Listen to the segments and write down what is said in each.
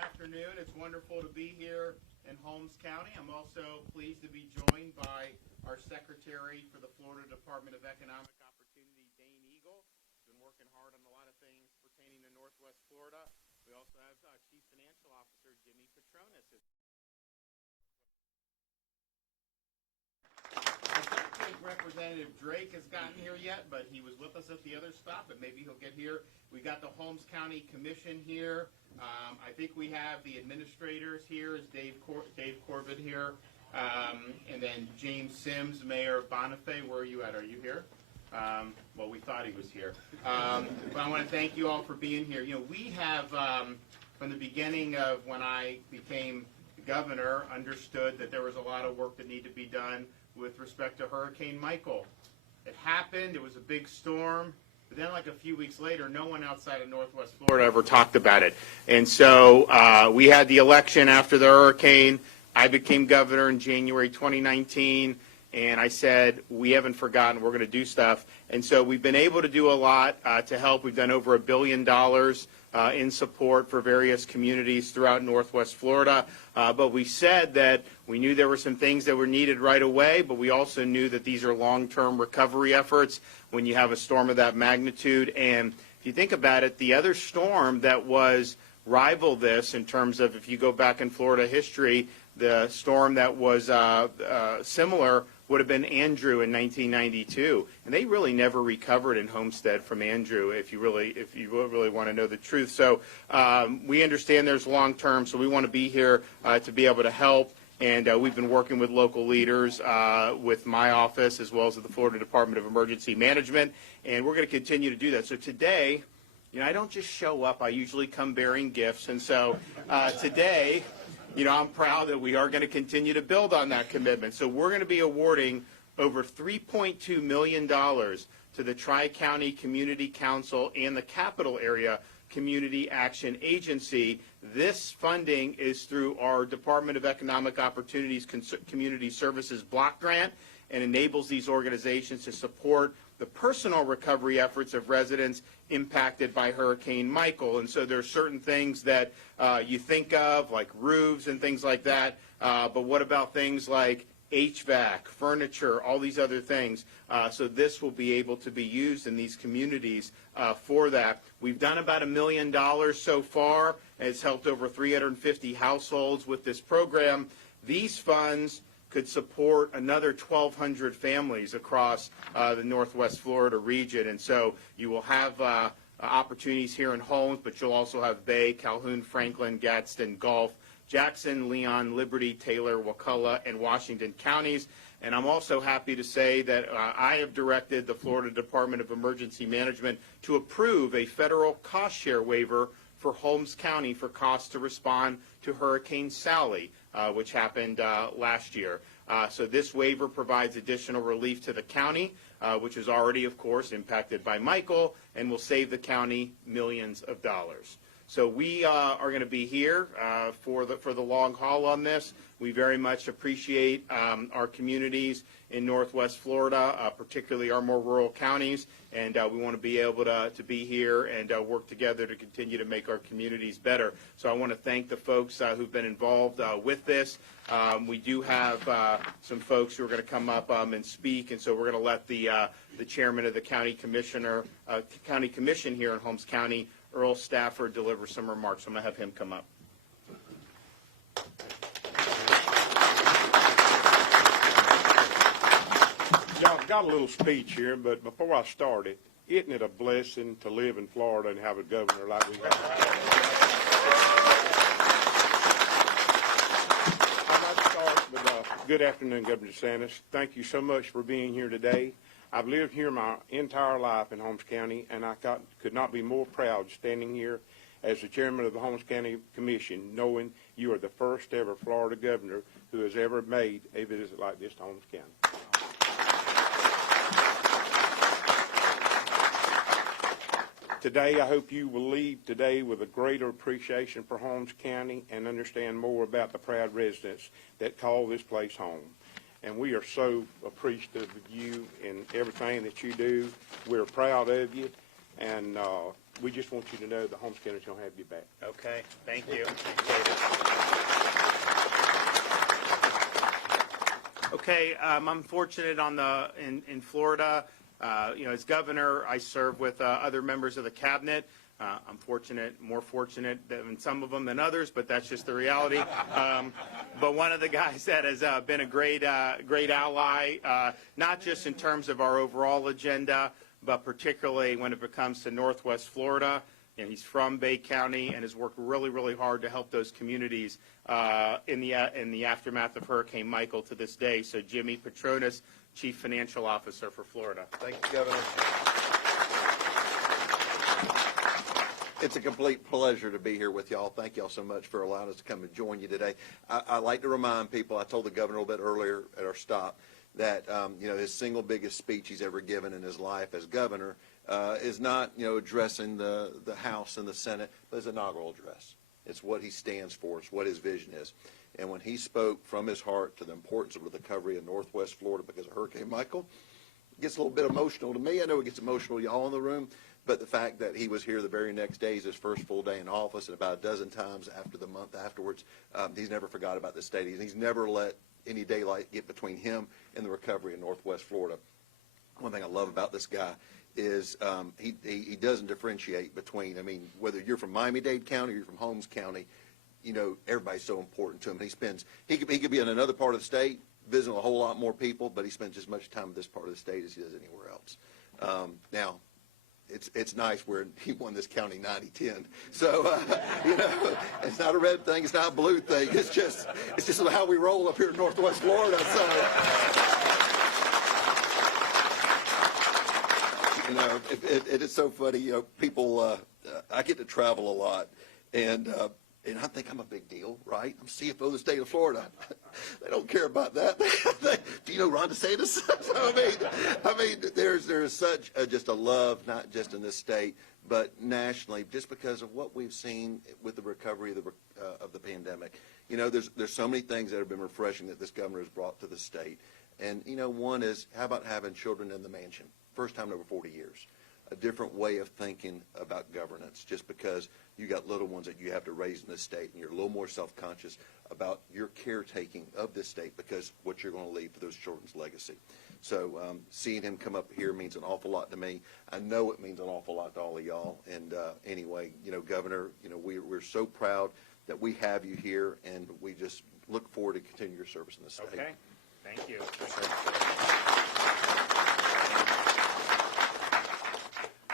afternoon. It's wonderful to be here in Holmes County. I'm also pleased to be joined by our Secretary for the Florida Department of Economic Opportunity, Dane Eagle. He's been working hard on a lot of things pertaining to Northwest Florida. We also have Chief Financial Officer Jimmy Petronis. I don't think Representative Drake has gotten here yet, but he was with us at the other stop, and maybe he'll get here. We got the Holmes County Commission here. I think we have the administrators here. Is Dave Corbett here? And then James Sims, Mayor Bonifay. Where are you at? Are you here? Well, we thought he was here. But I want to thank you all for being here. You know, we have, from the beginning of when I became governor, understood that there was a lot of work that needed to be done with respect to Hurricane Michael. It happened. It was a big storm. But then, like a few weeks later, no one outside of Northwest Florida ever talked about it. And so we had the election after the hurricane. I became governor in January 2019, and I said, we haven't forgotten. We're going to do stuff. And so we've been able to do a lot to help. We've done over $1 billion in support for various communities throughout Northwest Florida. But we said that we knew there were some things that were needed right away, but we also knew that these are long-term recovery efforts when you have a storm of that magnitude. And if you think about it, the other storm that was rival this in terms of, if you go back in Florida history, the storm that was similar would have been Andrew in 1992, and they really never recovered in Homestead from Andrew. If you really want to know the truth, so we understand there's long term, so we want to be here to be able to help. And we've been working with local leaders, with my office, as well as with the Florida Department of Emergency Management, and we're going to continue to do that. So today, you know, I don't just show up. I usually come bearing gifts, and so today, you know, I'm proud that we are going to continue to build on that commitment. So we're going to be awarding over $3.2 million to the Tri-County Community Council and the Capital Area Community Action Agency. This funding is through our Department of Economic Opportunities Community Services Block Grant, and enables these organizations to support the personal recovery efforts of residents impacted by Hurricane Michael. And so there are certain things that you think of, like roofs and things like that, but what about things like HVAC, furniture, all these other things? So this will be able to be used in these communities for that. We've done about $1 million so far, and it's helped over 350 households with this program. These funds could support another 1,200 families across the Northwest Florida region. And so you will have opportunities here in Holmes, but you'll also have Bay, Calhoun, Franklin, Gadsden, Gulf, Jackson, Leon, Liberty, Taylor, Wakulla, and Washington counties. And I'm also happy to say that I have directed the Florida Department of Emergency Management to approve a federal cost share waiver for Holmes County for costs to respond to Hurricane Sally, which happened last year. So this waiver provides additional relief to the county, which is already, of course, impacted by Michael, and will save the county millions of dollars. So we are going to be here for the long haul on this. We very much appreciate our communities in Northwest Florida, particularly our more rural counties, and we want to be able to be here and work together to continue to make our communities better. So I want to thank the folks who've been involved with this. We do have some folks who are going to come up and speak, and so we're going to let the chairman of the county commission here in Holmes County, Earl Stafford, deliver some remarks. I'm going to have him come up. Y'all got a little speech here, but before I start it, isn't it a blessing to live in Florida and have a governor like we have? I'd like to start with good afternoon, Governor DeSantis. Thank you so much for being here today. I've lived here my entire life in Holmes County, and I could not be more proud standing here as the chairman of the Holmes County Commission, knowing you are the first ever Florida governor who has ever made a visit like this to Holmes County. Today, I hope you will leave today with a greater appreciation for Holmes County and understand more about the proud residents that call this place home. And we are so appreciative of you and everything that you do. We're proud of you, and we just want you to know the Holmes County's going to have you back. Okay, thank you. Appreciate it. Okay, I'm fortunate in Florida. As governor, I serve with other members of the cabinet. I'm more fortunate than some of them than others, but that's just the reality. But one of the guys that has been a great ally, not just in terms of our overall agenda, but particularly when it comes to Northwest Florida. He's from Bay County and has worked really, really hard to help those communities in the aftermath of Hurricane Michael to this day. So Jimmy Petronas, Chief Financial Officer for Florida. Thank you, Governor. It's a complete pleasure to be here with y'all. Thank y'all so much for allowing us to come and join you today. I like to remind people, I told the governor a little bit earlier at our stop, that his single biggest speech he's ever given in his life as governor is not addressing the House and the Senate, but his inaugural address. It's what he stands for. It's what his vision is. And when he spoke from his heart to the importance of the recovery in Northwest Florida because of Hurricane Michael, it gets a little bit emotional to me. I know it gets emotional to y'all in the room, but the fact that he was here the very next day is his first full day in office, and about a dozen times after the month afterwards, he's never forgot about this state. He's never let any daylight get between him and the recovery in Northwest Florida. One thing I love about this guy is he doesn't differentiate between, whether you're from Miami-Dade County or you're from Holmes County, everybody's so important to him. He could be in another part of the state, visiting a whole lot more people, but he spends as much time in this part of the state as he does anywhere else. Now, it's nice where he won this county 90-10. So, it's not a red thing, it's not a blue thing. It's just how we roll up here in Northwest Florida. So, it is so funny. People, I get to travel a lot, and I think I'm a big deal, right? I'm CFO of the state of Florida. They don't care about that. Do you know Ron DeSantis? I mean, there's such just a love, not just in this state, but nationally, just because of what we've seen with the recovery of the pandemic. There's so many things that have been refreshing that this governor has brought to the state. And, one is, how about having children in the mansion? First time in over 40 years. A different way of thinking about governance, just because you got little ones that you have to raise in this state, and you're a little more self-conscious about your caretaking of this state because what you're going to leave for those children's legacy. So seeing him come up here means an awful lot to me. I know it means an awful lot to all of y'all. And anyway, Governor, we're so proud that we have you here, and we just look forward to continue your service in the state. Okay, thank you.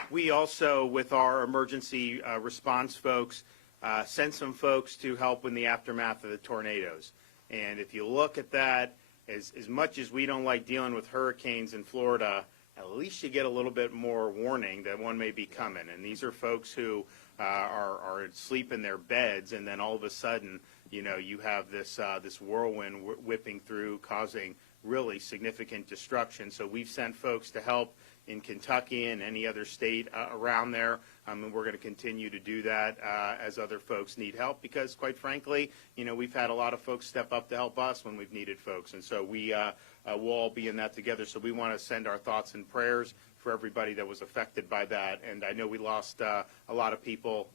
We also, with our emergency response folks, sent some folks to help in the aftermath of the tornadoes. And if you look at that, as much as we don't like dealing with hurricanes in Florida, at least you get a little bit more warning that one may be coming. And these are folks who are asleep in their beds, and then all of a sudden, you have this whirlwind whipping through, causing really significant destruction. So we've sent folks to help in Kentucky and any other state around there. And we're going to continue to do that as other folks need help because, quite frankly, we've had a lot of folks step up to help us when we've needed folks. And so we'll all be in that together. So we want to send our thoughts and prayers for everybody that was affected by that. And I know we lost a lot of people,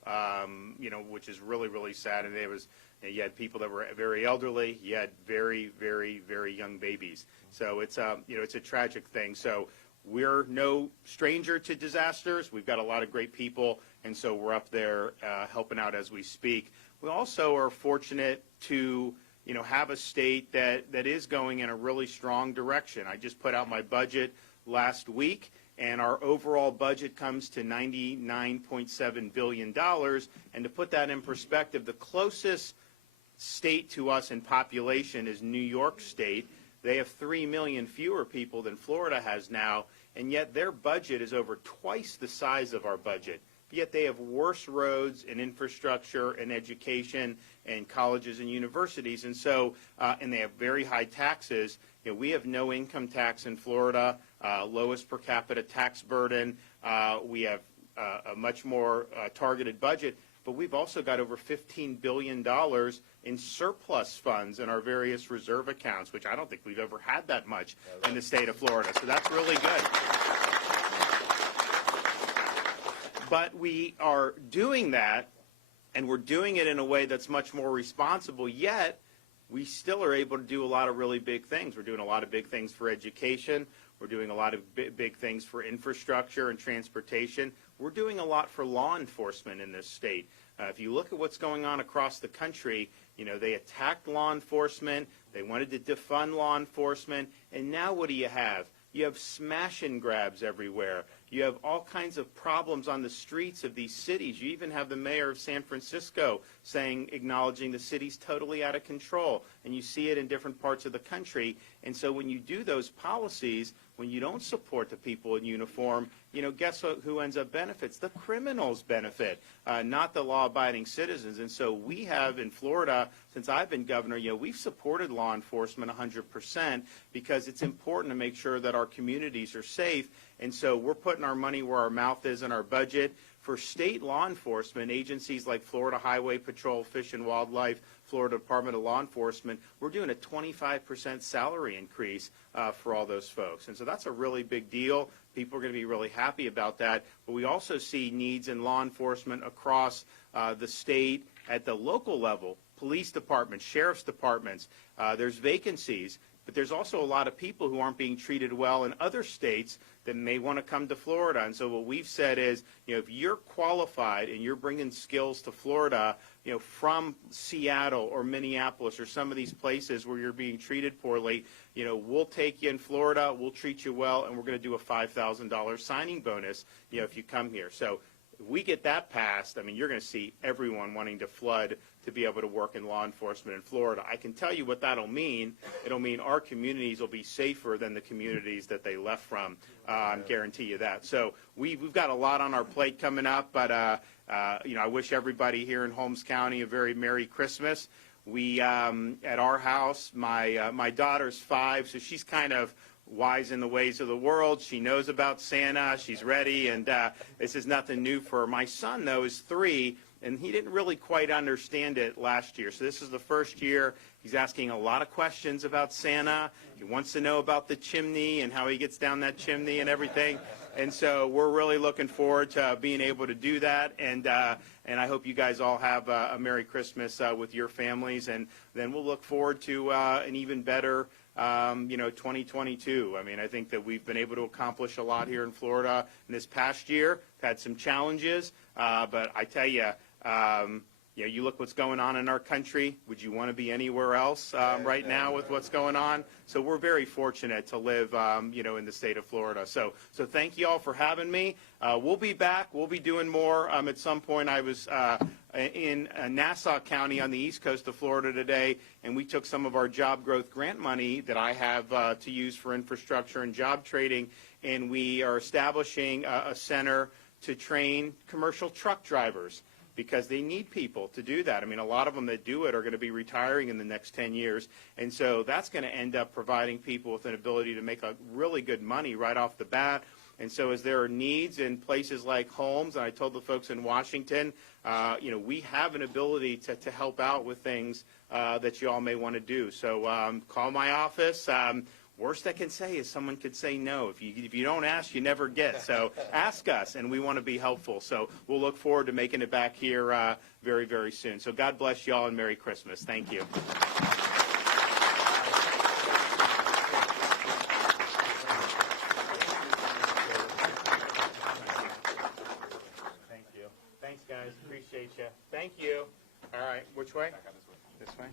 which is really, really sad. And you had people that were very elderly. You had very, very, very young babies. So it's a tragic thing. So we're no stranger to disasters. We've got a lot of great people, and so we're up there helping out as we speak. We also are fortunate to, have a state that is going in a really strong direction. I just put out my budget last week, and our overall budget comes to $99.7 billion. And to put that in perspective, the closest state to us in population is New York State. They have 3 million fewer people than Florida has now, and yet their budget is over twice the size of our budget. Yet they have worse roads and infrastructure and education and colleges and universities. And so, and they have very high taxes. We have no income tax in Florida, lowest per capita tax burden. We have a much more targeted budget. But we've also got over $15 billion in surplus funds in our various reserve accounts, which I don't think we've ever had that much in the state of Florida. So that's really good. But we are doing that, and we're doing it in a way that's much more responsible, yet we still are able to do a lot of really big things. We're doing a lot of big things for education. We're doing a lot of big things for infrastructure and transportation. We're doing a lot for law enforcement in this state. If you look at what's going on across the country, you know, they attacked law enforcement, they wanted to defund law enforcement, and now what do you have? You have smash and grabs everywhere. You have all kinds of problems on the streets of these cities. You even have the mayor of San Francisco acknowledging the city's totally out of control. And you see it in different parts of the country. And so when you do those policies, when you don't support the people in uniform, you know, guess who ends up benefits? The criminals benefit, not the law-abiding citizens. And so we have in Florida, since I've been governor, you know, we've supported law enforcement 100% because it's important to make sure that our communities are safe. And so we're putting our money where our mouth is in our budget. For state law enforcement, agencies like Florida Highway Patrol, Fish and Wildlife, Florida Department of Law Enforcement, we're doing a 25% salary increase for all those folks. And so that's a really big deal. People are going to be really happy about that. But we also see needs in law enforcement across the state at the local level, police departments, sheriff's departments. There's vacancies. But there's also a lot of people who aren't being treated well in other states that may want to come to Florida. And so what we've said is, you know, if you're qualified and you're bringing skills to Florida, you know, from Seattle or Minneapolis or some of these places where you're being treated poorly, you know, we'll take you in Florida, we'll treat you well, and we're going to do a $5,000 signing bonus, you know, if you come here. So if we get that passed, I mean, you're going to see everyone wanting to flood to be able to work in law enforcement in Florida. I can tell you what that'll mean. It'll mean our communities will be safer than the communities that they left from. I guarantee you that. So we've got a lot on our plate coming up, but you know, I wish everybody here in Holmes County a very Merry Christmas. We at our house, my daughter's 5, so she's kind of wise in the ways of the world. She knows about Santa. She's ready, and this is nothing new for her. My son, though, is 3, and he didn't really quite understand it last year. So this is the first year he's asking a lot of questions about Santa. He wants to know about the chimney and how he gets down that chimney and everything. And so we're really looking forward to being able to do that. And I hope you guys all have a Merry Christmas with your families. And then we'll look forward to an even better 2022. I mean, I think that we've been able to accomplish a lot here in Florida in this past year. We've had some challenges, but I tell you, you look what's going on in our country. Would you want to be anywhere else right now with what's going on? So we're very fortunate to live, in the state of Florida. So thank you all for having me. We'll be back. We'll be doing more. At some point, I was in Nassau County on the east coast of Florida today, and we took some of our job growth grant money that I have to use for infrastructure and job trading, and we are establishing a center to train commercial truck drivers, because they need people to do that. I mean, a lot of them that do it are going to be retiring in the next 10 years. And so that's going to end up providing people with an ability to make a really good money right off the bat. And so as there are needs in places like Holmes, and I told the folks in Washington, we have an ability to help out with things that you all may want to do. So call my office. Worst I can say is someone could say no. If you don't ask, you never get. So ask us, and we want to be helpful. So we'll look forward to making it back here very, very soon. So God bless you all, and Merry Christmas. Thank you. Thank you. Thanks, guys. Appreciate you. Thank you. All right. Which way? This way.